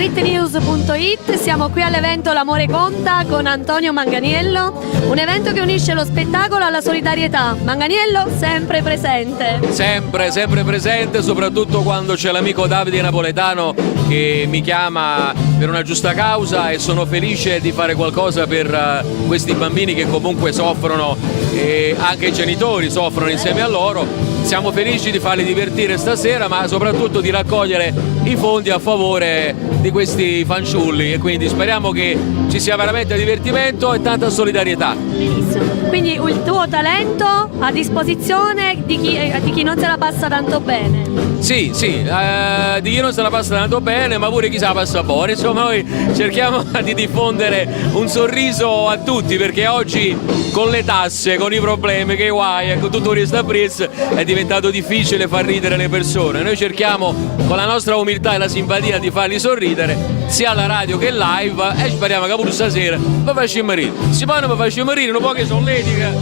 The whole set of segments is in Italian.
streetnews.it. Siamo qui all'evento L'amore conta con Antonio Manganiello, un evento che unisce lo spettacolo alla solidarietà. Manganiello sempre presente. Sempre presente, soprattutto quando c'è l'amico Davide Napoletano che mi chiama per una giusta causa, e sono felice di fare qualcosa per questi bambini che comunque soffrono, e anche i genitori soffrono insieme a loro. Siamo felici di farli divertire stasera, ma soprattutto di raccogliere i fondi a favore di questi fanciulli, e quindi speriamo che ci sia veramente divertimento e tanta solidarietà. Benissimo. Quindi il tuo talento a disposizione di chi non se la passa tanto bene. Sì, di chi non se la passa tanto bene, ma pure chi se la passa buona. Insomma, noi cerchiamo di diffondere un sorriso a tutti, perché oggi con le tasse, con i problemi, che guai, con tutto questo a prezzo, è diventato difficile far ridere le persone. Noi cerchiamo con la nostra umiltà e la simpatia di farli sorridere, sia alla radio che live, e speriamo che pure stasera mi facciamo ridere. Se poi non mi facciamo ridere, un po' che sono letiche,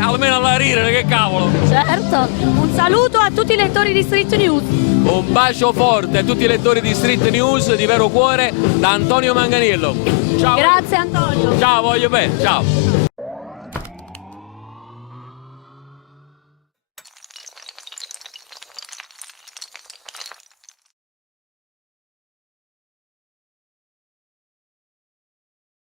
almeno alla ridere, che cavolo. Certo, un saluto a tutti i lettori di Street News. Un bacio forte a tutti i lettori di Street News di vero cuore da Antonio Manganiello. Ciao. Grazie Antonio. Ciao, voglio bene, ciao.